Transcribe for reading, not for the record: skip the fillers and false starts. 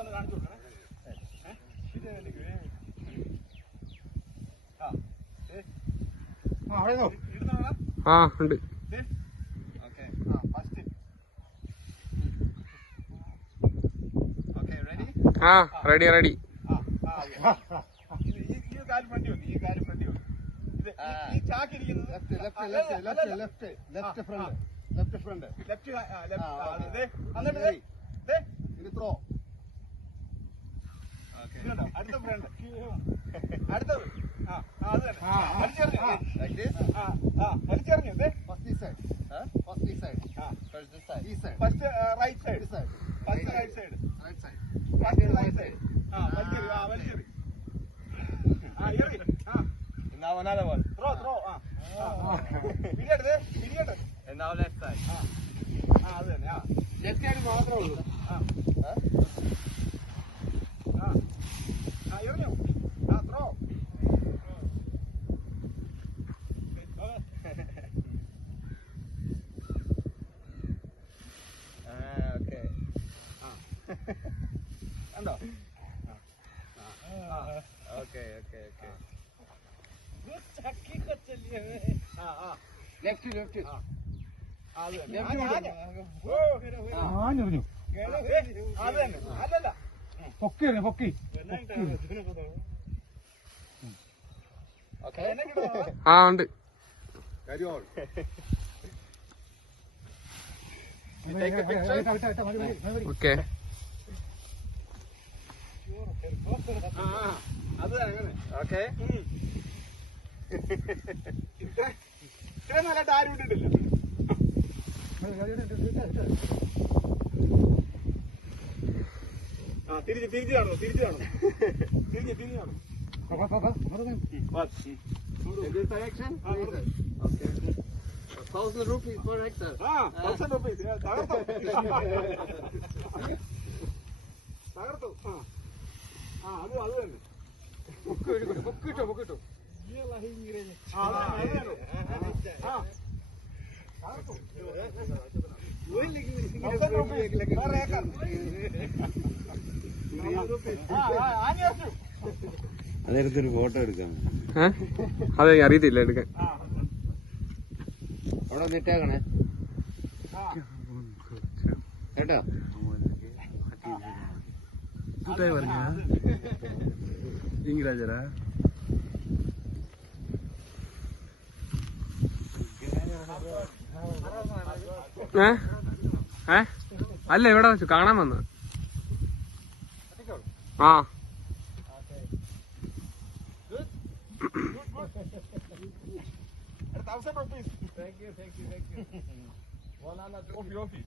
ഒന്ന് കാണിച്ചു കൊടുക്കണേ. ആ ഉണ്ട്. ആ റെഡി റെഡി. ഈ കാര്യം ഫ്രണ്ടി വന്നു, ഈ കാര്യം ഫ്രണ്ടി വന്നു. ഈ ചാക്കിരിക്കുന്നത് ലെഫ്റ്റ് ഫ്രണ്ട്. അടുത്ത ഫ്രണ്ട്, അടുത്തത് അത് തന്നെ വലിച്ചെറിഞ്ഞു. വലിച്ചെറിഞ്ഞു. First right side, first right side, first right side. വലിച്ചെറി. എറി. Now another one. ത്രോ. പിരിയട്ടെ. And now left side. അത് തന്നെ. Left side മാത്രമേ ഉള്ളൂ. എറിഞ്ഞു. ത്രോ. Okay. കണ്ടോ? Okay. ലെഫ്റ്റ്. അത് തന്നെ. അല്ലല്ല പൊക്കി. ആ ഉണ്ട്. Carry on. ഓക്കെ. അത് അങ്ങനെ. Okay. ഇത്രയും നല്ലതായിട്ട് ആരും ഇട്ടിട്ടില്ല. തിരിച്ചു കാണുന്നു. തിരിച്ചു കാണുന്നു. In this direction? Okay. 1,000 rupees per hectare. 1000 rupees. തകർത്തു. അത് തന്നെ. പൊക്കിട്ടോ. അതെടുത്തൊരു ഫോട്ടോ എടുക്കാം. അതെ അറിയത്തില്ല എടുക്കാൻ. അവിടെ നിട്ടേക്കണേ കേട്ടോ. ഇംഗ്രാജരാ അല്ല ഇവിടെ വെച്ചു കാണാൻ വന്ന. ആ 1000 rupees. Thank you. One on the trophy.